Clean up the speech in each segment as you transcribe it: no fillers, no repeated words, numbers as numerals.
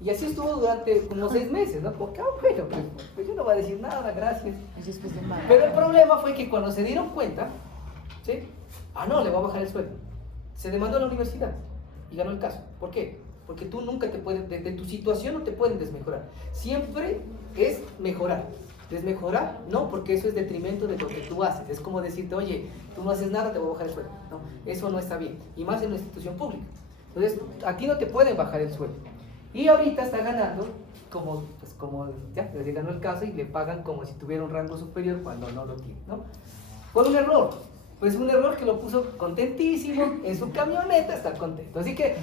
Y así estuvo durante como 6 meses, ¿no? Porque, bueno, pues yo no voy a decir nada, gracias. Pero el problema fue que cuando se dieron cuenta, ¿sí? No, le voy a bajar el sueldo. Se demandó a la universidad y ganó el caso. ¿Por qué? Porque tú nunca te puedes, de tu situación no te pueden desmejorar. Siempre es mejorar. Desmejorar, no, porque eso es detrimento de lo que tú haces. Es como decirte, oye, tú no haces nada, te voy a bajar el sueldo. No, eso no está bien. Y más en una institución pública. Entonces, aquí no te pueden bajar el sueldo. Y ahorita está ganando como ya, le ganó el caso y le pagan como si tuviera un rango superior cuando no lo tiene, ¿no? Por un error. Pues un error que lo puso contentísimo en su camioneta, está contento. Así que,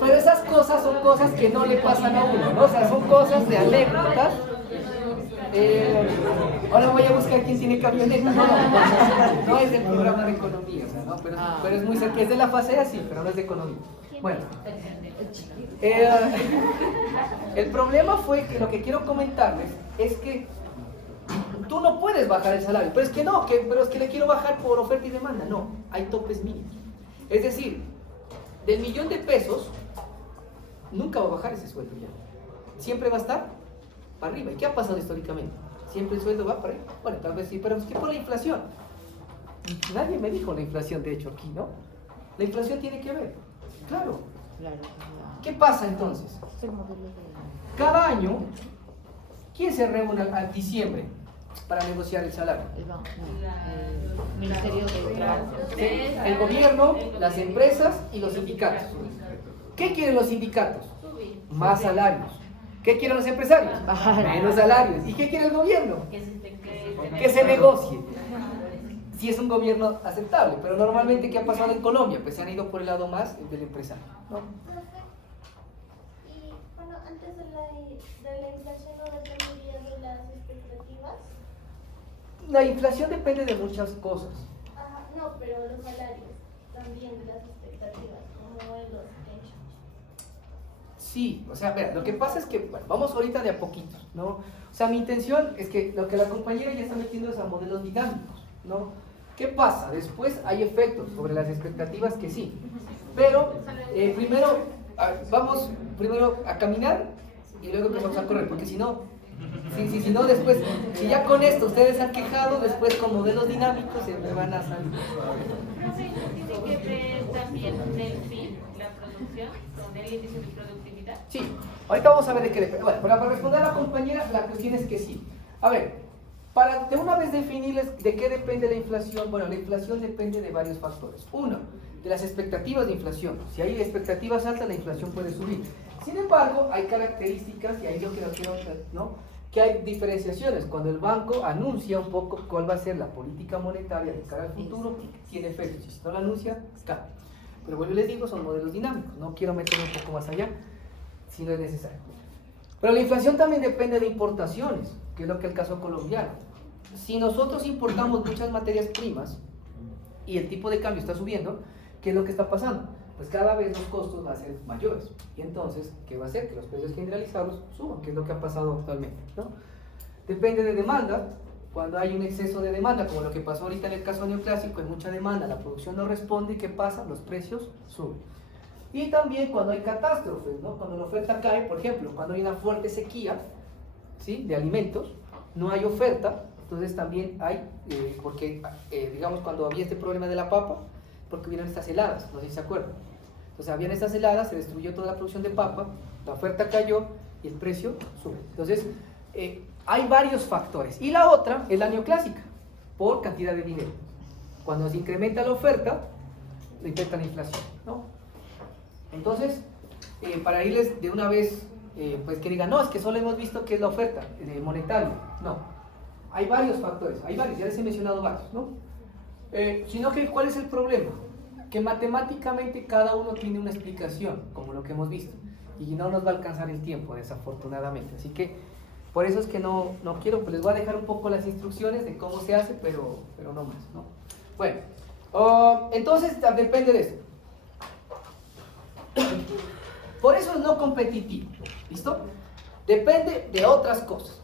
pero esas cosas son cosas que no le pasan a uno, ¿no? O sea, son cosas de anécdotas. Ahora voy a buscar quién tiene camioneta. No es del programa de economía, o sea, ¿no? Pero es muy cerca, es de la fase así, pero no es de economía. Bueno, el problema fue que lo que quiero comentarles es que tú no puedes bajar el salario, pero es que no, pero es que le quiero bajar por oferta y demanda. No, hay topes mínimos. Es decir, del $1.000.000 nunca va a bajar ese sueldo ya. Siempre va a estar para arriba. ¿Y qué ha pasado históricamente? Siempre el sueldo va para arriba. Bueno, tal vez sí, pero es que por la inflación. Nadie me dijo la inflación, de hecho, aquí, ¿no? La inflación tiene que ver. Claro. ¿Qué pasa entonces? Cada año, ¿quién se reúne a diciembre para negociar el salario? El Ministerio de Trabajo. El gobierno, las empresas y los sindicatos. ¿Qué quieren los sindicatos? Más salarios. ¿Qué quieren los empresarios? Menos salarios. ¿Y qué quiere el gobierno? Que se negocie. Si es un gobierno aceptable, pero normalmente ¿qué ha pasado en Colombia? Pues se han ido por el lado más del empresario, ¿no? Y bueno, antes de la inflación no dependería de las expectativas. La inflación depende de muchas cosas. Ajá, no, pero los salarios también de las expectativas, como en los hechos. Sí, o sea, mira, lo que pasa es que, bueno, vamos ahorita de a poquitos, ¿no? O sea, mi intención es que lo que la compañera ya está metiendo es a modelos dinámicos, ¿no? ¿Qué pasa? Después hay efectos sobre las expectativas que sí, pero vamos primero a caminar y luego empezamos a correr, porque si no, si no después, si ya con esto ustedes se han quejado, después con modelos dinámicos se me van a salir. Profe, ¿no tiene que ver también del PIB, la producción, con el índice de productividad? Sí, ahorita vamos a ver de qué depende. Bueno, para responder a la compañera, la cuestión es que sí. A ver, para de una vez definirles de qué depende la inflación, bueno, la inflación depende de varios factores. Uno, de las expectativas de inflación. Si hay expectativas altas, la inflación puede subir. Sin embargo, hay características, y ahí yo quiero, ¿no? Que hay diferenciaciones. Cuando el banco anuncia un poco cuál va a ser la política monetaria de cara al futuro, tiene efectos. Y si no la anuncia, cambia. Pero bueno, les digo, son modelos dinámicos. No quiero meterme un poco más allá, si no es necesario. Pero la inflación también depende de importaciones, que es lo que es el caso colombiano. Si nosotros importamos muchas materias primas y el tipo de cambio está subiendo, ¿qué es lo que está pasando? Pues cada vez los costos van a ser mayores. Y entonces, ¿qué va a hacer? Que los precios generalizados suban, que es lo que ha pasado actualmente, ¿no? Depende de demanda. Cuando hay un exceso de demanda, como lo que pasó ahorita en el caso neoclásico, hay mucha demanda, la producción no responde, ¿y qué pasa? Los precios suben. Y también cuando hay catástrofes, ¿no? Cuando la oferta cae, por ejemplo, cuando hay una fuerte sequía, ¿sí? De alimentos, no hay oferta, entonces también hay, porque digamos cuando había este problema de la papa, porque hubieron estas heladas, no sé si se acuerdan. Entonces habían estas heladas, se destruyó toda la producción de papa, la oferta cayó y el precio sube. Entonces hay varios factores. Y la otra es la neoclásica, por cantidad de dinero. Cuando se incrementa la oferta, le impacta la inflación, ¿no? Entonces, para irles de una vez, pues que digan, no, es que solo hemos visto que es la oferta monetaria. No, hay varios factores, hay varios, ya les he mencionado varios, ¿no? Sino que, ¿cuál es el problema? Que matemáticamente cada uno tiene una explicación, como lo que hemos visto, y no nos va a alcanzar el tiempo, desafortunadamente. Así que, por eso es que no quiero, pues les voy a dejar un poco las instrucciones de cómo se hace, pero no más, ¿no? Bueno, entonces depende de eso. Por eso es no competitivo, ¿listo? Depende de otras cosas.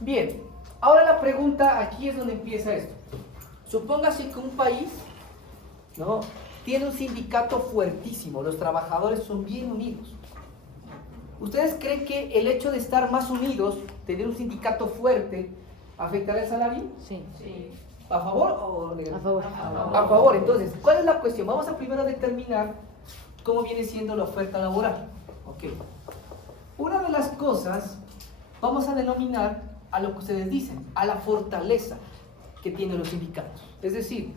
Bien, ahora la pregunta aquí es donde empieza esto. Supóngase que un país, ¿no? tiene un sindicato fuertísimo, los trabajadores son bien unidos. ¿Ustedes creen que el hecho de estar más unidos, tener un sindicato fuerte, afectará el salario? Sí. ¿A favor o negativo? A favor. A favor. Entonces, ¿cuál es la cuestión? Vamos a primero determinar cómo viene siendo la oferta laboral. Ok. Una de las cosas, vamos a denominar a lo que ustedes dicen, a la fortaleza que tienen los sindicatos. Es decir,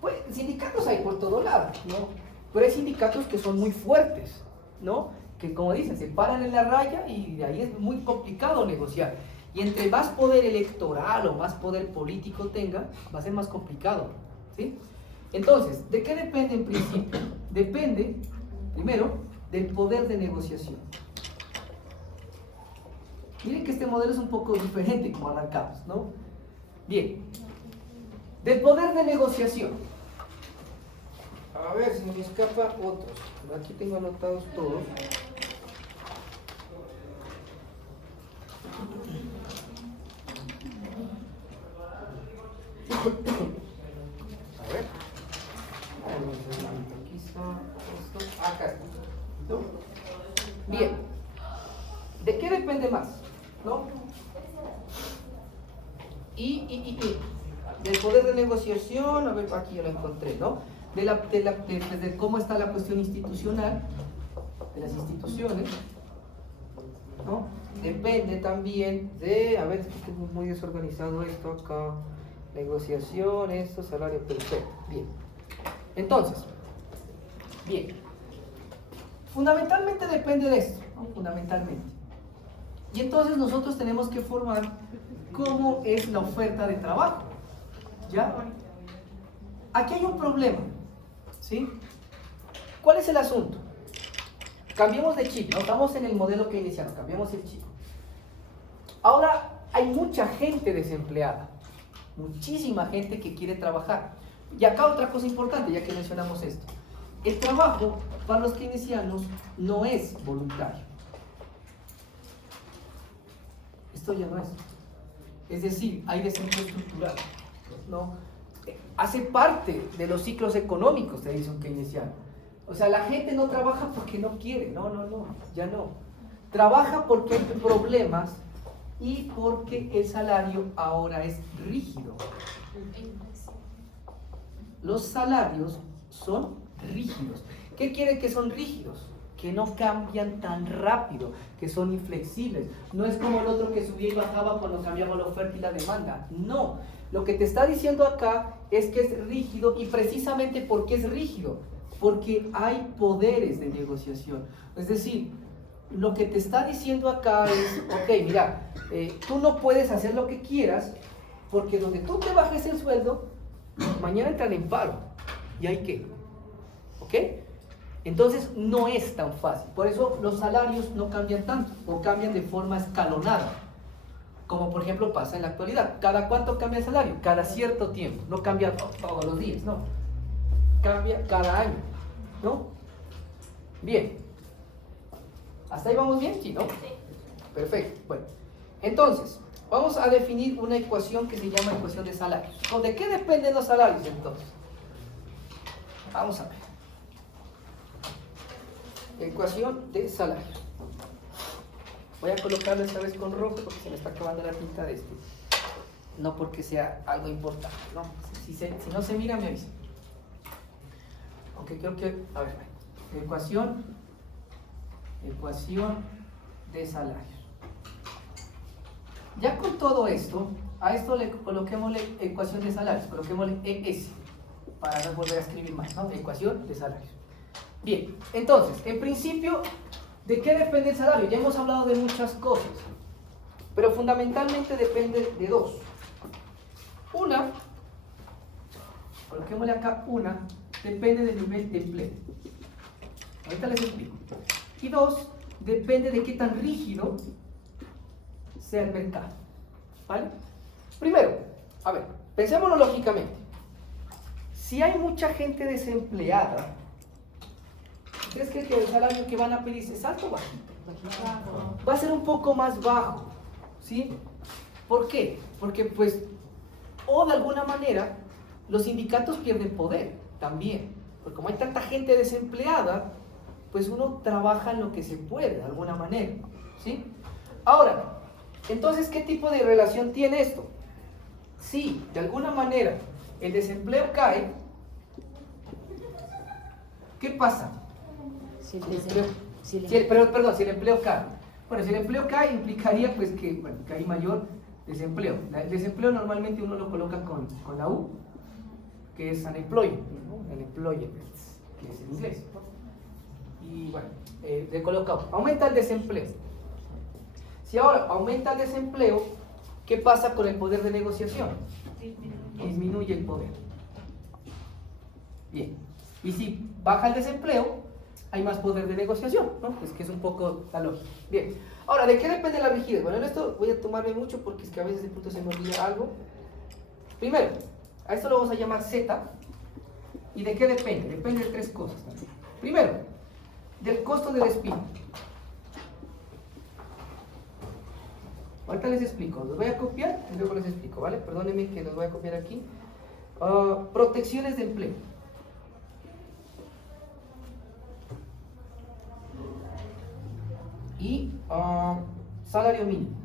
pues, sindicatos hay por todo lado, ¿no? Pero hay sindicatos que son muy fuertes, ¿no? Que como dicen, se paran en la raya y de ahí es muy complicado negociar. Y entre más poder electoral o más poder político tenga, va a ser más complicado, ¿sí? Entonces, ¿de qué depende en principio? Depende, primero, del poder de negociación. Miren que este modelo es un poco diferente como arrancamos, ¿no? Bien, del poder de negociación. A ver si me escapa otros. Aquí tengo anotados todos. A ver. Aquí está esto. Acá está. ¿No? Bien. ¿De qué depende más? ¿No? Del poder de negociación, a ver, aquí ya lo encontré, ¿no? De cómo está la cuestión institucional, de las instituciones, ¿no? Depende también de, a ver, tengo muy desorganizado esto acá, negociación, esto, salario, perfecto, bien. Entonces, bien, fundamentalmente depende de esto, ¿no? Fundamentalmente. Y entonces nosotros tenemos que formar cómo es la oferta de trabajo, ¿ya? Aquí hay un problema, ¿sí? ¿Cuál es el asunto? Cambiemos de chip, ¿no? Estamos en el modelo que iniciamos, cambiamos el chip. Ahora hay mucha gente desempleada, muchísima gente que quiere trabajar. Y acá otra cosa importante, ya que mencionamos esto. El trabajo para los keynesianos no es voluntario. Esto ya no es. Es decir, hay desempleo estructural, ¿no? Hace parte de los ciclos económicos, te dice un keynesiano. O sea, la gente no trabaja porque no quiere, no, ya no. Trabaja porque hay problemas y porque el salario ahora es rígido. Los salarios son rígidos. ¿Qué quiere que son rígidos? Que no cambian tan rápido, que son inflexibles. No es como el otro que subía y bajaba cuando cambiaba la oferta y la demanda. No, lo que te está diciendo acá es que es rígido, y precisamente porque es rígido, porque hay poderes de negociación. Es decir, lo que te está diciendo acá es, ok, mira, tú no puedes hacer lo que quieras, porque donde tú te bajes el sueldo, mañana entran en paro. ¿Y hay qué? ¿Ok? Entonces no es tan fácil. Por eso los salarios no cambian tanto, o cambian de forma escalonada, como por ejemplo pasa en la actualidad. ¿Cada cuánto cambia el salario? Cada cierto tiempo. No cambia todos los días, no. Cambia cada año, ¿no? Bien. ¿Hasta ahí vamos bien? Sí, ¿no? Perfecto. Bueno, entonces vamos a definir una ecuación que se llama ecuación de salarios. ¿De qué dependen los salarios entonces? Vamos a ver. Ecuación de salarios. Voy a colocarlo esta vez con rojo porque se me está acabando la tinta de este. No porque sea algo importante, ¿no? Si no se mira, me avisa. Aunque creo que, a ver, ecuación de salarios. Ya con todo esto, a esto le coloquémosle ecuación de salarios, coloquémosle ES, para no volver a escribir más, ¿no? Ecuación de salarios. Bien, entonces, en principio, ¿de qué depende el salario? Ya hemos hablado de muchas cosas, pero fundamentalmente depende de dos. Una, coloquémosle acá una, depende del nivel de empleo. Ahorita les explico. Y dos, depende de qué tan rígido sea el mercado. ¿Vale? Primero, a ver, pensémoslo lógicamente. Si hay mucha gente desempleada, ¿ustedes creen que el salario que van a pedir es alto o bajito? Va a ser un poco más bajo, ¿sí? ¿Por qué? Porque pues, o de alguna manera, los sindicatos pierden poder también. Porque como hay tanta gente desempleada, pues uno trabaja en lo que se puede, de alguna manera, ¿sí? Ahora, entonces, ¿qué tipo de relación tiene esto? Si de alguna manera el desempleo cae, ¿qué pasa? Si el Si el deseo- empleo- si el- si el- perdón, si el empleo cae. Bueno, si el empleo cae implicaría pues que hay mayor desempleo. El desempleo normalmente uno lo coloca con la U, que es unemployment, ¿no? Unemployment, que es en inglés, ¿no? Y bueno, le colocamos, aumenta el desempleo. Si ahora aumenta el desempleo, ¿qué pasa con el poder de negociación? Disminuye el poder. Bien. Y si baja el desempleo, hay más poder de negociación, ¿no? Es que es un poco la lógica. Bien. Ahora, ¿de qué depende la rigidez? Bueno, en esto voy a tomarme mucho porque es que a veces de pronto se me olvida algo. Primero, a esto lo vamos a llamar Z. ¿Y de qué depende? Depende de tres cosas también. Primero, del costo de despido. Ahorita les explico, los voy a copiar y luego les explico, ¿vale? Perdónenme que los voy a copiar aquí. Protecciones de empleo. Y salario mínimo.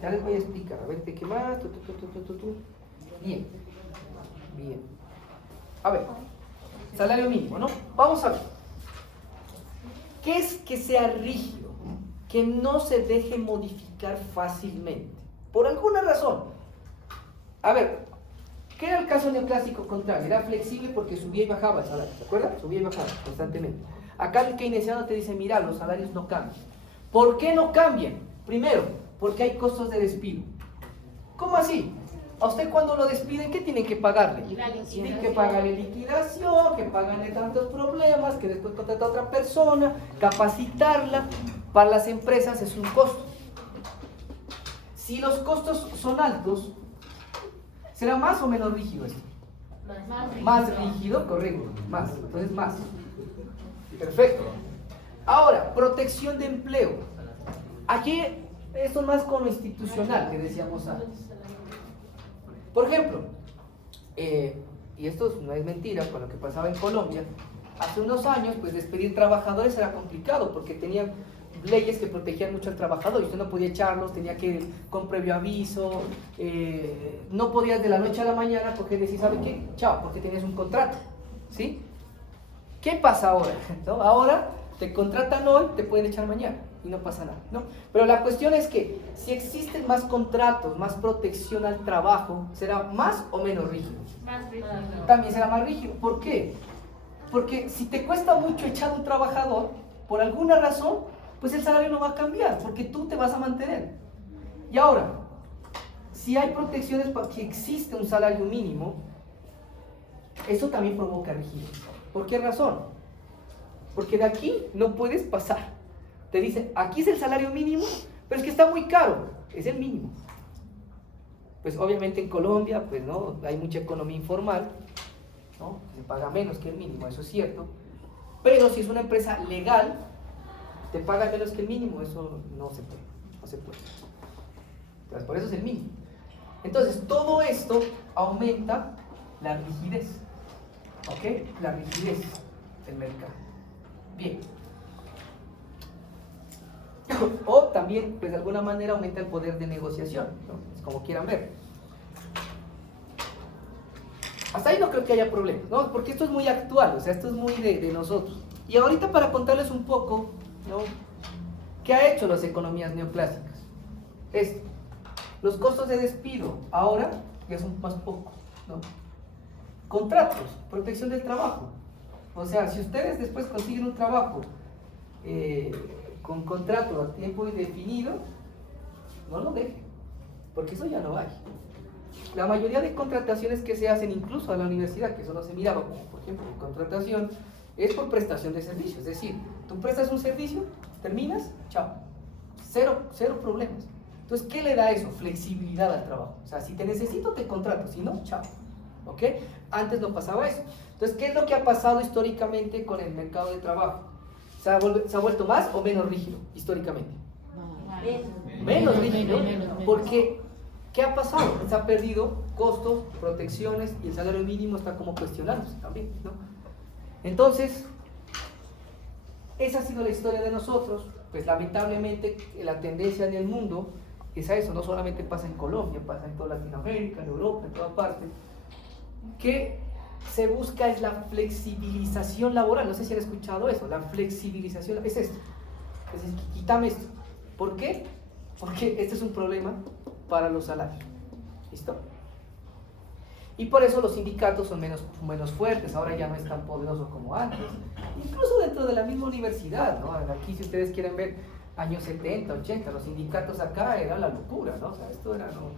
Ya les voy a explicar, a ver, ¿de qué más? Bien, bien. A ver, salario mínimo, ¿no? Vamos a ver. ¿Qué es que sea rígido? Que no se deje modificar fácilmente. Por alguna razón. A ver, ¿qué era el caso neoclásico contrario? Era flexible porque subía y bajaba el salario, ¿se acuerdan? Subía y bajaba constantemente. Acá el keynesiano te dice, mira, los salarios no cambian. ¿Por qué no cambian? Primero, porque hay costos de despido. ¿Cómo así? A usted cuando lo despiden, ¿qué tienen que pagarle? Tienen que pagarle liquidación, que pagarle tantos problemas, que después contratar a otra persona, capacitarla. Para las empresas es un costo. Si los costos son altos, ¿será más o menos rígido esto? Más rígido, correcto, más, entonces más. Perfecto. Ahora, protección de empleo. Aquí esto es más con lo institucional que decíamos antes. Por ejemplo, y esto no es mentira, con lo que pasaba en Colombia, hace unos años, pues despedir trabajadores era complicado porque tenían leyes que protegían mucho al trabajador y usted no podía echarlos, tenía que ir con previo aviso, no podías de la noche a la mañana coger y decir, ¿sabe qué? Chao, porque tenías un contrato, ¿sí? ¿Qué pasa ahora? ¿No? Ahora te contratan hoy, te pueden echar mañana y no pasa nada, ¿no? Pero la cuestión es que si existen más contratos, más protección al trabajo, ¿será más o menos rígido? Más rígido. También será más rígido. ¿Por qué? Porque si te cuesta mucho echar a un trabajador, por alguna razón, pues el salario no va a cambiar, porque tú te vas a mantener. Y ahora, si hay protecciones para que existe un salario mínimo, eso también provoca rigidez. ¿Por qué razón? Porque de aquí no puedes pasar. Te dicen, aquí es el salario mínimo, pero es que está muy caro, es el mínimo. Pues obviamente en Colombia, pues no, hay mucha economía informal, ¿no? Se paga menos que el mínimo, eso es cierto. Pero si es una empresa legal, te paga menos que el mínimo, eso no se puede, no se puede. Entonces, por eso es el mínimo. Entonces, todo esto aumenta la rigidez, ¿ok? La rigidez del mercado. Bien. O también, pues de alguna manera aumenta el poder de negociación, ¿no? Es como quieran ver. Hasta ahí no creo que haya problemas, ¿no? Porque esto es muy actual, o sea, esto es muy de nosotros. Y ahorita para contarles un poco, ¿no? ¿Qué ha hecho las economías neoclásicas? Esto. Los costos de despido ahora ya son más pocos, ¿no? Contratos, protección del trabajo. O sea, si ustedes después consiguen un trabajo con contrato a tiempo indefinido, no lo dejen, porque eso ya no hay. La mayoría de contrataciones que se hacen incluso a la universidad, que eso no se miraba, como por ejemplo contratación, es por prestación de servicios. Es decir, tú prestas un servicio, terminas, chao, cero problemas. Entonces, ¿qué le da eso? Flexibilidad al trabajo. O sea, si te necesito, te contrato, si no, chao. ¿Ok? Antes no pasaba eso. Entonces, ¿qué es lo que ha pasado históricamente con el mercado de trabajo? ¿Se ha vuelto más o menos rígido históricamente? Menos rígido, porque ¿Qué ha pasado? Se ha perdido costos, protecciones y el salario mínimo está como cuestionándose también, ¿no? Entonces, esa ha sido la historia de nosotros. Pues lamentablemente la tendencia en el mundo es a eso, no solamente pasa en Colombia, pasa en toda Latinoamérica, en Europa, en toda parte, que se busca es la flexibilización laboral. No sé si han escuchado eso, la flexibilización es esto, es decir, quítame esto. ¿Por qué? Porque este es un problema para los salarios. ¿Listo? Y por eso los sindicatos son menos fuertes, ahora ya no es tan poderoso como antes. Incluso dentro de la misma universidad, ¿no? Aquí, si ustedes quieren ver años 70, 80, los sindicatos acá era la locura, ¿no? O sea, esto era, ¿no?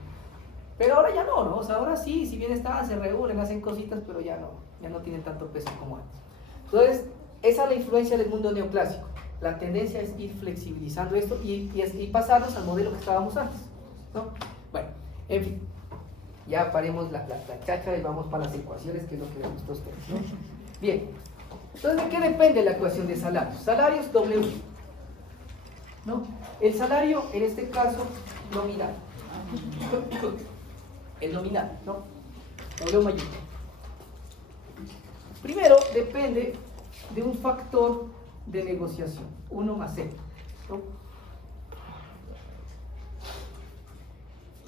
Pero ahora ya no, ¿no? O sea, ahora sí, si bien estaban, se reúnen, hacen cositas, pero ya no tienen tanto peso como antes. Entonces, esa es la influencia del mundo neoclásico. La tendencia es ir flexibilizando esto y pasarnos al modelo que estábamos antes, ¿no? Bueno, en fin, ya paremos la cháchara y vamos para las ecuaciones, que es lo que vemos a ustedes, ¿no? Bien, entonces, ¿de qué depende la ecuación de salarios? Salarios W, ¿no? El salario, en este caso, nominal. El nominal, ¿no? W mayúscula. Primero, depende de un factor de negociación, 1 más Z, ¿no?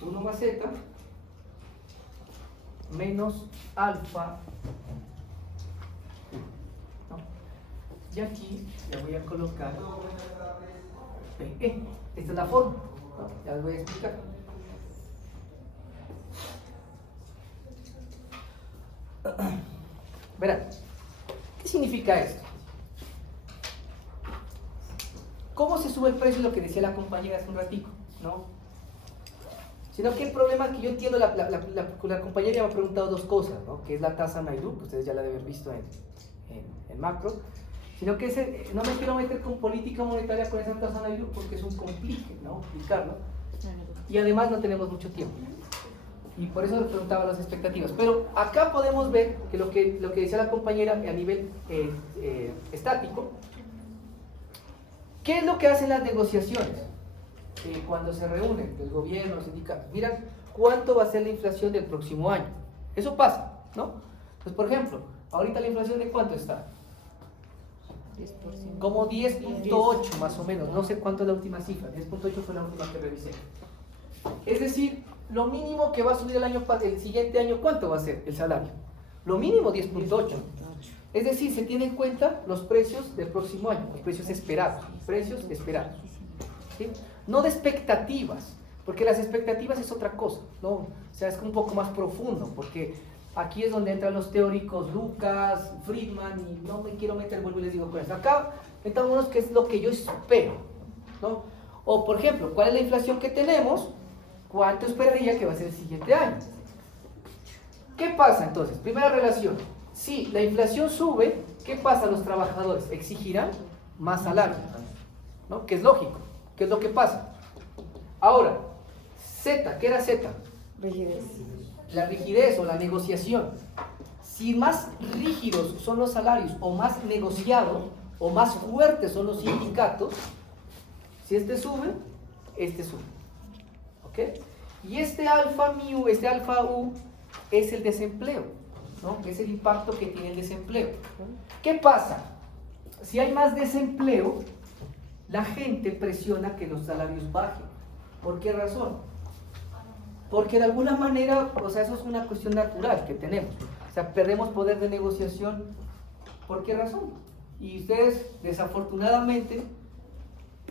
1 más Z menos alfa, ¿no? Y aquí le voy a colocar PE. Esta es la forma, ¿no? Ya les voy a explicar. Verán, ¿qué significa esto? ¿Cómo se sube el precio? Lo que decía la compañera hace un ratico, ¿no? Sino que el problema que yo entiendo, la compañera me ha preguntado dos cosas, ¿no? Que es la tasa Naidoo, que ustedes ya la deben haber visto en macro, sino que no me quiero meter con política monetaria con esa tasa Naidoo porque es un complique, ¿no? Explicarlo. Y además no tenemos mucho tiempo. Y por eso le preguntaba las expectativas. Pero acá podemos ver que lo que decía la compañera a nivel estático, ¿qué es lo que hacen las negociaciones? Cuando se reúnen el gobierno, los sindicatos, miran cuánto va a ser la inflación del próximo año. Eso pasa, ¿no? Pues por ejemplo, ahorita la inflación ¿de cuánto está? 10%. Como 10.8 más o menos, no sé cuánto es la última cifra, 10.8 fue la última que revisé. Es decir, lo mínimo que va a subir el siguiente año, ¿cuánto va a ser el salario? Lo mínimo 10.8. Es decir, se tienen en cuenta los precios del próximo año, los precios esperados, ¿sí? No de expectativas, porque las expectativas es otra cosa, ¿no? O sea, es un poco más profundo, porque aquí es donde entran los teóricos Lucas, Friedman, y no me quiero meter, vuelvo y les digo con esto. Acá entran unos que es lo que yo espero, ¿no? O, por ejemplo, ¿cuál es la inflación que tenemos? ¿Cuánto esperaría que va a ser el siguiente año? ¿Qué pasa entonces? Primera relación. Si la inflación sube, ¿qué pasa a los trabajadores? Exigirán más salario, ¿no? Que es lógico. ¿Qué es lo que pasa? Ahora, Z, ¿qué era Z? Rigidez. La rigidez o la negociación. Si más rígidos son los salarios o más negociados o más fuertes son los sindicatos, si este sube, este sube. ¿Ok? Y este alfa mu, este alfa u es el desempleo, ¿no? Es el impacto que tiene el desempleo. ¿Qué pasa? Si hay más desempleo, la gente presiona que los salarios bajen. ¿Por qué razón? Porque de alguna manera, o sea, eso es una cuestión natural que tenemos. O sea, perdemos poder de negociación. ¿Por qué razón? Y ustedes, desafortunadamente,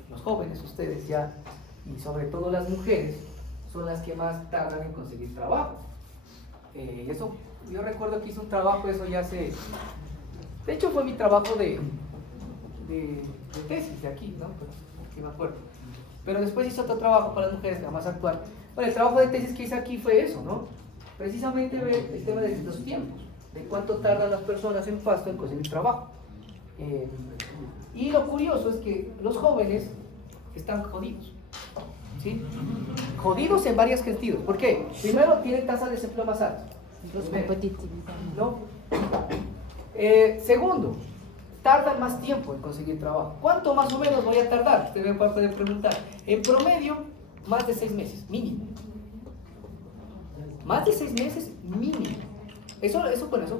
los jóvenes, ustedes ya, y sobre todo las mujeres, son las que más tardan en conseguir trabajo. Eso, yo recuerdo que hice un trabajo, eso ya hace... De hecho, fue mi trabajo de tesis de aquí, ¿no? Que me acuerdo. Pero después hice otro trabajo para las mujeres, la más actual. Bueno, el trabajo de tesis que hice aquí fue eso, ¿no? Precisamente ver el tema de los tiempos, de cuánto tardan las personas en Pasto en conseguir trabajo. Y lo curioso es que los jóvenes están jodidos, ¿sí? Jodidos en varios sentidos. ¿Por qué? Primero, tienen tasas de desempleo más altas, ¿no? Segundo, tardan más tiempo en conseguir trabajo. ¿Cuánto más o menos voy a tardar? Usted me puede preguntar. En promedio, más de 6 meses, mínimo. Más de 6 meses mínimo. Eso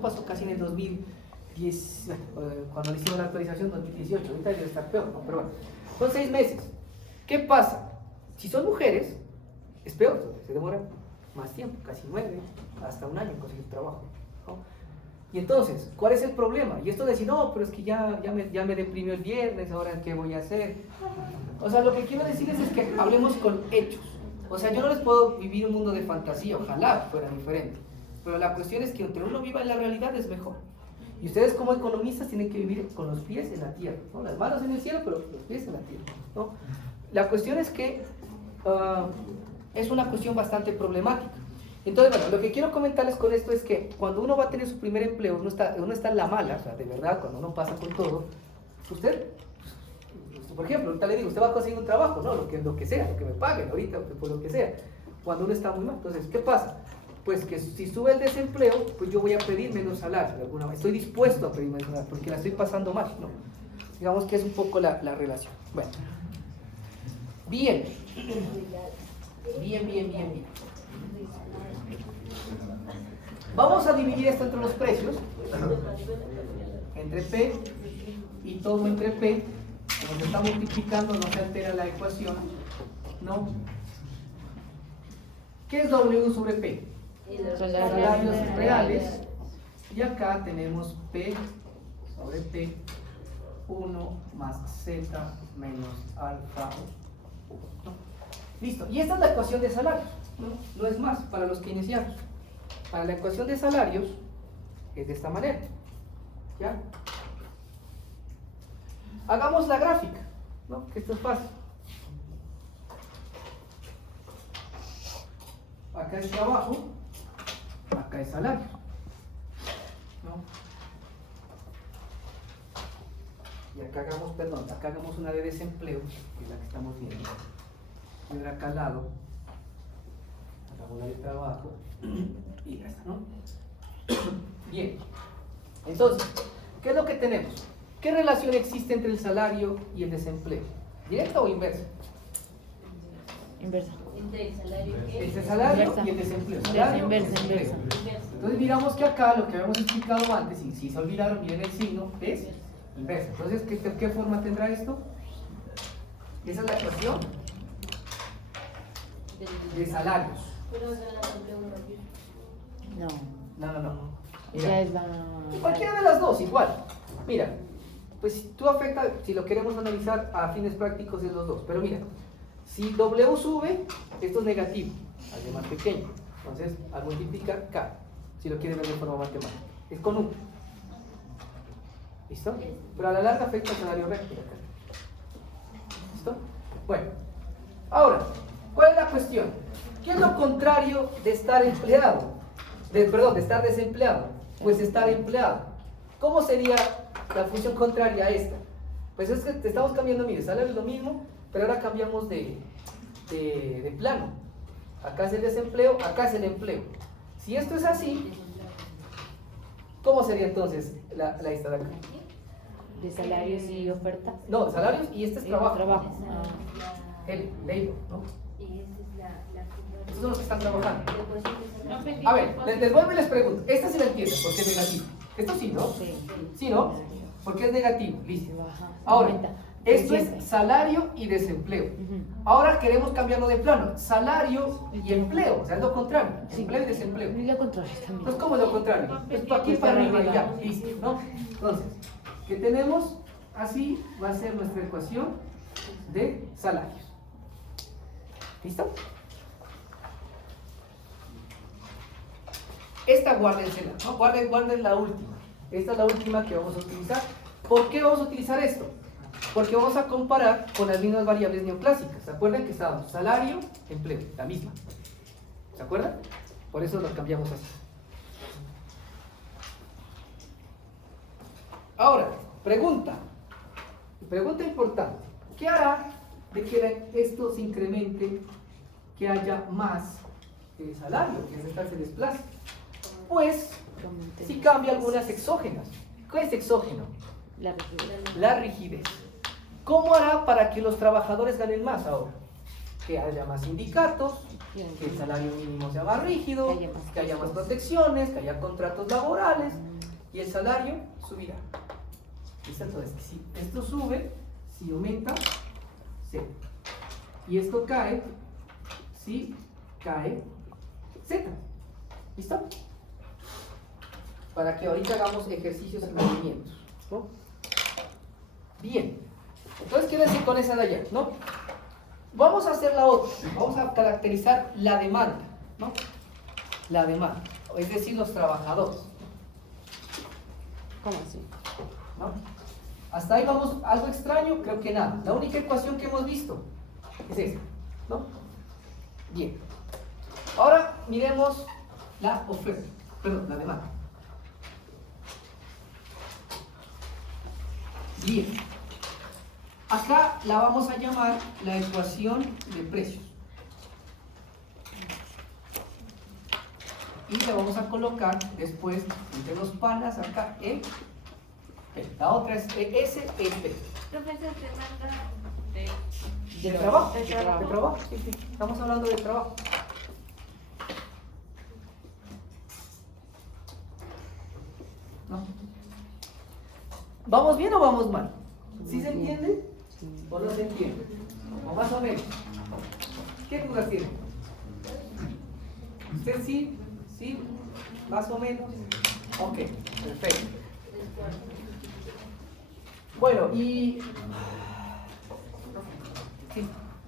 pasó casi en el 2010, cuando le hicimos la actualización 2018, ahorita debe estar peor, ¿no? Pero bueno, son 6 meses. ¿Qué pasa? Si son mujeres, es peor, se demora más tiempo, casi 9, hasta 1 año en conseguir trabajo, ¿no? Y entonces, ¿cuál es el problema? Y esto de decir, no, pero es que ya me deprimió el viernes, ahora ¿qué voy a hacer? O sea, lo que quiero decirles es que hablemos con hechos. O sea, yo no les puedo vivir un mundo de fantasía, ojalá fuera diferente. Pero la cuestión es que entre uno viva en la realidad es mejor. Y ustedes como economistas tienen que vivir con los pies en la tierra, ¿no? Las manos en el cielo, pero los pies en la tierra, ¿no? La cuestión es que es una cuestión bastante problemática. Entonces, bueno, lo que quiero comentarles con esto es que cuando uno va a tener su primer empleo, uno está en la mala, o sea, de verdad, cuando uno pasa con todo, usted, por ejemplo, ahorita le digo, usted va a conseguir un trabajo, ¿no? Lo que sea, lo que me paguen ahorita, por lo que sea, cuando uno está muy mal. Entonces, ¿qué pasa? Pues que si sube el desempleo, pues yo voy a pedir menos salario, de alguna manera. Estoy dispuesto a pedir menos salario, porque la estoy pasando mal, ¿no? Digamos que es un poco la relación. Bueno. Bien. Bien. Vamos a dividir esto entre los precios, entre P y todo entre P. Como se está multiplicando, no se altera la ecuación, ¿no? ¿Qué es W sobre P? Salarios reales. Y acá tenemos P sobre P, 1 más Z menos alfa. ¿No? Listo. Y esta es la ecuación de salarios, ¿no? No es más para los keynesianos. Para la ecuación de salarios es de esta manera. ¿Ya? Hagamos la gráfica, ¿no? Que esto es fácil. Acá es trabajo, acá es salario, ¿no? Y acá hagamos una de desempleo, que es la que estamos viendo. Y acá al lado, hagamos la de trabajo y ya está, ¿no? Bien. Entonces, ¿qué es lo que tenemos? ¿Qué relación existe entre el salario y el desempleo? ¿Directa o inversa? Inversa. Entre el salario Entre el salario Inversa. y el desempleo. Salario, Inversa. desempleo. Entonces miramos que acá lo que habíamos explicado antes, y si se olvidaron, miren el signo, es inversa. Entonces, ¿qué forma tendrá esto? Esa es la ecuación de salarios. Pero es la doble uno. No. No. Esa Mira, es la. cualquiera de las dos, igual. Mira, pues si tú afecta, si lo queremos analizar a fines prácticos es los dos. Pero mira, si W sube, esto es negativo, al de más pequeño. Entonces, al multiplicar K, si lo quieres ver de forma matemática, es con 1. ¿Listo? Pero a la larga afecta al salario real. ¿Listo? Bueno, ahora, ¿cuál es la cuestión? ¿Qué es lo contrario de estar empleado? De estar desempleado. Pues estar empleado. ¿Cómo sería la función contraria a esta? Pues es que te estamos cambiando, mire, salario es lo mismo, pero ahora cambiamos de plano. Acá es el desempleo, acá es el empleo. Si esto es así, ¿cómo sería entonces la esta de acá? De salarios y oferta. No, salarios y este es trabajo. Trabajo. El labor, ¿no? Y esa es la Estos son los que están trabajando. No, pues, A ver, les vuelvo y les pregunto. Esta sí la entienden, porque es negativo. Esto sí, ¿no? Sí. Sí, ¿no? Porque es negativo, listo. Baja. Ahora, Aumenta. esto Siempre. es salario y desempleo. Ujú. Ahora queremos cambiarlo de plano. Salario y empleo, o sea, es lo contrario. Empleo y desempleo. Y lo contrario también. Entonces, ¿cómo es lo contrario? Pues para aquí para arriba y ya, listo, ¿no? Entonces, ¿qué tenemos? Así va a ser nuestra ecuación de salarios. ¿Listo? Esta guárdensela, ¿no? Guarden la última. Esta es la última que vamos a utilizar. ¿Por qué vamos a utilizar esto? Porque vamos a comparar con las mismas variables neoclásicas. ¿Se acuerdan que estábamos? Salario, empleo, la misma. ¿Se acuerdan? Por eso lo cambiamos así. Ahora, pregunta importante. ¿Qué hará de que esto se incremente, que haya más salario, que esta se desplace? Pues, si cambia algunas exógenas. ¿Qué es exógeno? La rigidez. La rigidez. ¿Cómo hará para que los trabajadores ganen más ahora? que haya más sindicatos, que el salario mínimo sea más rígido, que haya más protecciones, que haya contratos laborales y el salario subirá. ¿Listo? Entonces, si esto sube, si aumenta, C. Y esto cae, si cae, Z. ¿Listo? Para que ahorita hagamos ejercicios y movimientos, ¿no? Bien. Entonces quédense con esa de allá, ¿no? Vamos a hacer la otra. Vamos a caracterizar la demanda, ¿no? La demanda, es decir, los trabajadores, ¿Cómo así? ¿no? Hasta ahí vamos, algo extraño, creo que nada. La única ecuación que hemos visto es esta, ¿no? Bien. Ahora miremos la oferta, perdón, la demanda. Bien. Acá la vamos a llamar la ecuación de precios. Y la vamos a colocar después entre los panas acá en P. La otra es SEP. Profesor, demanda de ¿De trabajo? De trabajo. ¿De trabajo? Sí, sí. Estamos hablando de trabajo. ¿No? ¿Vamos bien o vamos mal? ¿Sí se entiende? ¿O no se entiende? ¿O más o menos? ¿Qué dudas tiene? ¿Usted sí? ¿Sí? ¿Más o menos? Ok, perfecto. Bueno, y... Sí.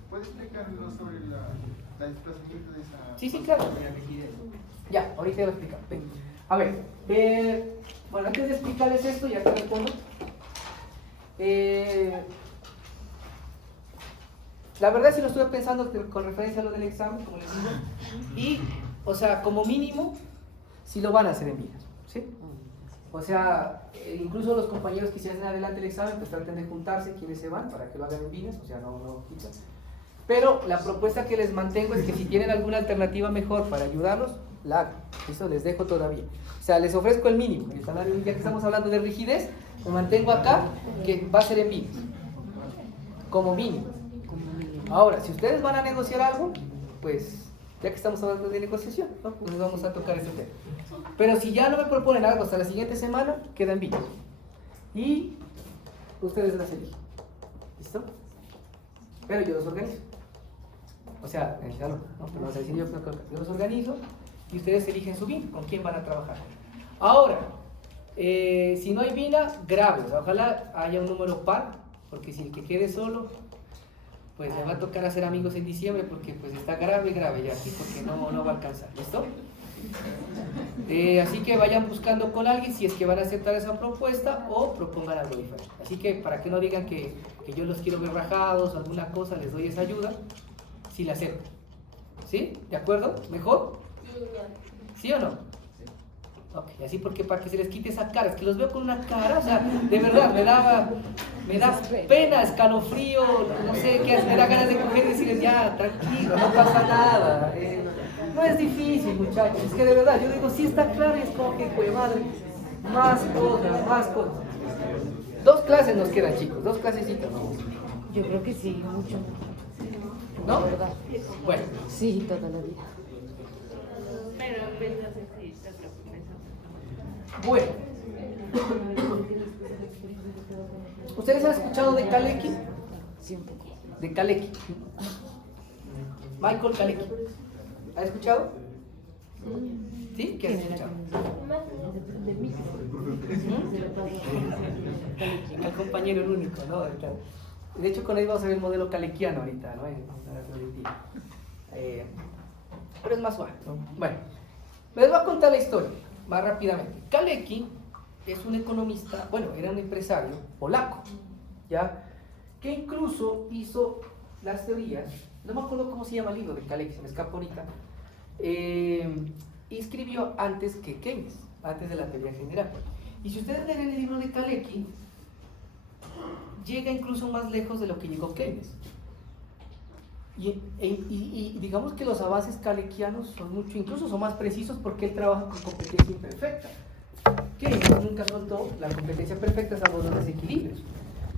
¿Puede explicarnos sobre la desplazamiento de esa... Sí, claro. Ya, ahorita lo explico. Ven. A ver, bueno, antes de explicarles esto, ya te respondo. La verdad sí lo estuve pensando con referencia a lo del examen, como les digo. Y, o sea, como mínimo, sí lo van a hacer en vías, ¿sí? O sea, incluso los compañeros que se hacen adelante el examen, pues traten de juntarse quienes se van para que lo hagan en vías, o sea, no quitan. Pero la propuesta que les mantengo es que si tienen alguna alternativa mejor para ayudarlos, la hagan. Eso les dejo todavía. O sea, les ofrezco el mínimo. El salario, ya que estamos hablando de rigidez, me mantengo acá, que va a ser en vías. Como mínimo. Ahora, si ustedes van a negociar algo, pues ya que estamos hablando de negociación, ¿no? Pues vamos a tocar ese tema. Pero si ya no me proponen algo hasta la siguiente semana, queda en vías. Y ustedes las eligen. ¿Listo? Pero yo los organizo. O sea, en el salón, ¿no? Pero vamos a decir yo los organizo y ustedes eligen su BIN, con quién van a trabajar. Ahora, si no hay BINA, grave. O sea, ojalá haya un número par, porque si el que quede solo, pues le va a tocar hacer amigos en diciembre, porque pues está grave ya aquí, porque no va a alcanzar. ¿Listo? Así que vayan buscando con alguien si es que van a aceptar esa propuesta o propongan algo diferente. Así que para que no digan que yo los quiero ver rajados o alguna cosa, les doy esa ayuda si la aceptan. ¿Sí? ¿De acuerdo? ¿Mejor? ¿Sí o no? Ok, así porque para que se les quite esa cara, es que los veo con una cara, o sea, de verdad, me da pena, escalofrío, no sé qué hacer, me da ganas de coger y decirles ya, tranquilo, no pasa nada. No es difícil, muchachos, es que de verdad, yo digo, sí está claro y es como que, pues madre, más cosas. 2 clases nos quedan, chicos, 2 clasecitas. Yo creo que sí, mucho. ¿No? La verdad. Bueno, Sí, toda la vida. Pero pues no sé si te preocupes. bueno. ¿Ustedes han escuchado de Kalecki? Sí, un poco. De Kalecki. Michael Kalecki. ¿Ha escuchado? ¿Sí? ¿Qué has escuchado? El compañero, el único, ¿no? De hecho, con él vamos a ver el modelo kalekiano ahorita, ¿no? Pero es más suave, ¿no? Bueno, les voy a contar la historia más rápidamente. Kalecki es un economista, bueno, era un empresario polaco, ¿ya? Que incluso hizo las teorías, no me acuerdo cómo se llama el libro de Kalecki, se me escapa ahorita, y escribió antes que Keynes, antes de la teoría general. Y si ustedes leen el libro de Kalecki, llega incluso más lejos de lo que llegó Keynes. Y digamos que los avances kaleckianos son mucho, incluso son más precisos porque él trabaja con competencia imperfecta. Keynes nunca soltó la competencia perfecta, salvo los desequilibrios.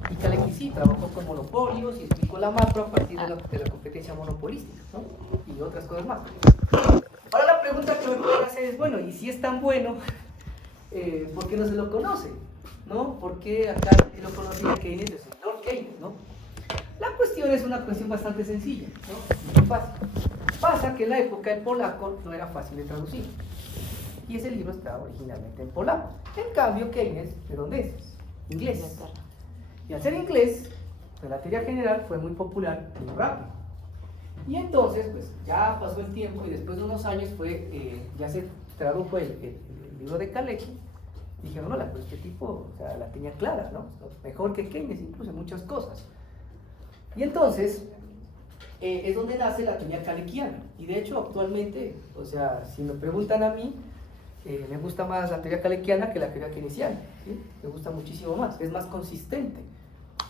Y Kalecki sí, trabajó con monopolios y explicó la macro a partir de la competencia monopolística, ¿no? Y otras cosas más. Ahora la pregunta que me pueden hacer es, bueno, y si es tan bueno, ¿por qué no se lo conoce? ¿No? ¿Por qué acá lo conocía Keynes, el señor Keynes, ¿no? La cuestión es una cuestión bastante sencilla, ¿no? Muy fácil. Pasa que en la época el polaco no era fácil de traducir. Y ese libro estaba originalmente en polaco. En cambio, Keynes, ¿de dónde es? Inglés. Y al ser inglés, pues la teoría general fue muy popular y muy rápido. Y entonces, pues ya pasó el tiempo y después de unos años ya se tradujo el libro de Kalecki. Dijeron, no, pues este tipo, o sea, la tenía clara, ¿no? Mejor que Keynes, incluso en muchas cosas. Y entonces, es donde nace la teoría kaleckiana. Y de hecho, actualmente, o sea, si me preguntan a mí, me gusta más la teoría kaleckiana que la teoría keynesiana, ¿sí? Me gusta muchísimo más, es más consistente,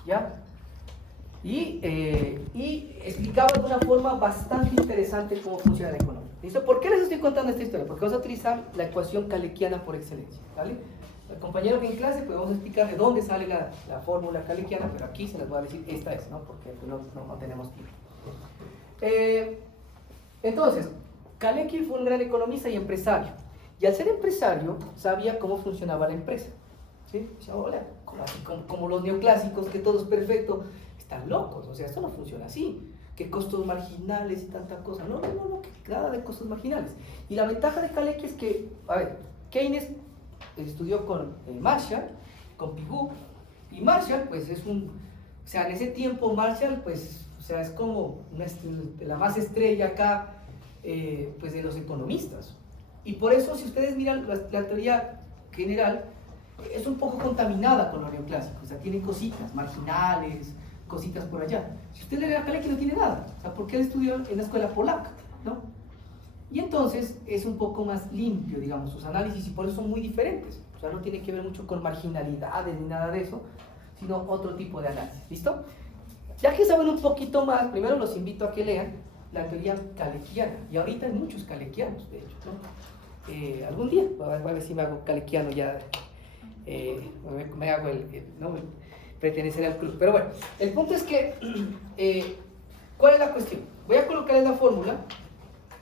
¿ya? Y explicaba de una forma bastante interesante cómo funciona la economía. ¿Listo? ¿Por qué les estoy contando esta historia? Porque vamos a utilizar la ecuación kaleckiana por excelencia, ¿vale? El compañero que en clase, pues vamos a explicar de dónde sale la fórmula kaleckiana, pero aquí se les voy a decir, esta es, ¿no? Porque no tenemos tiempo. Entonces, Kalecki fue un gran economista y empresario. Y al ser empresario, sabía cómo funcionaba la empresa. ¿Sí? Decía, hola, como los neoclásicos, que todo es perfecto, están locos, o sea, esto no funciona así. Que costos marginales y tanta cosa. No, que nada de costos marginales. Y la ventaja de Kalecki es que, a ver, Keynes estudió con Marshall, con Pigou, y Marshall, pues es o sea, en ese tiempo Marshall, pues, o sea, es como la más estrella acá, pues, de los economistas. Y por eso, si ustedes miran la teoría general, es un poco contaminada con lo neoclásico, o sea, tiene cositas marginales, cositas por allá. Si usted lee a Kalecki no tiene nada, o sea, porque él estudió en la escuela polaca, ¿no? Y entonces es un poco más limpio, digamos, sus análisis, y por eso son muy diferentes. O sea, no tiene que ver mucho con marginalidades ni nada de eso, sino otro tipo de análisis. ¿Listo? Ya que saben un poquito más, primero los invito a que lean la teoría kaleckiana. Y ahorita hay muchos kaleckianos, de hecho, ¿no? Algún día, voy a ver si me hago kaleckiano ya, me hago no pertenecer al club. Pero bueno, el punto es que, ¿cuál es la cuestión? Voy a colocar en la fórmula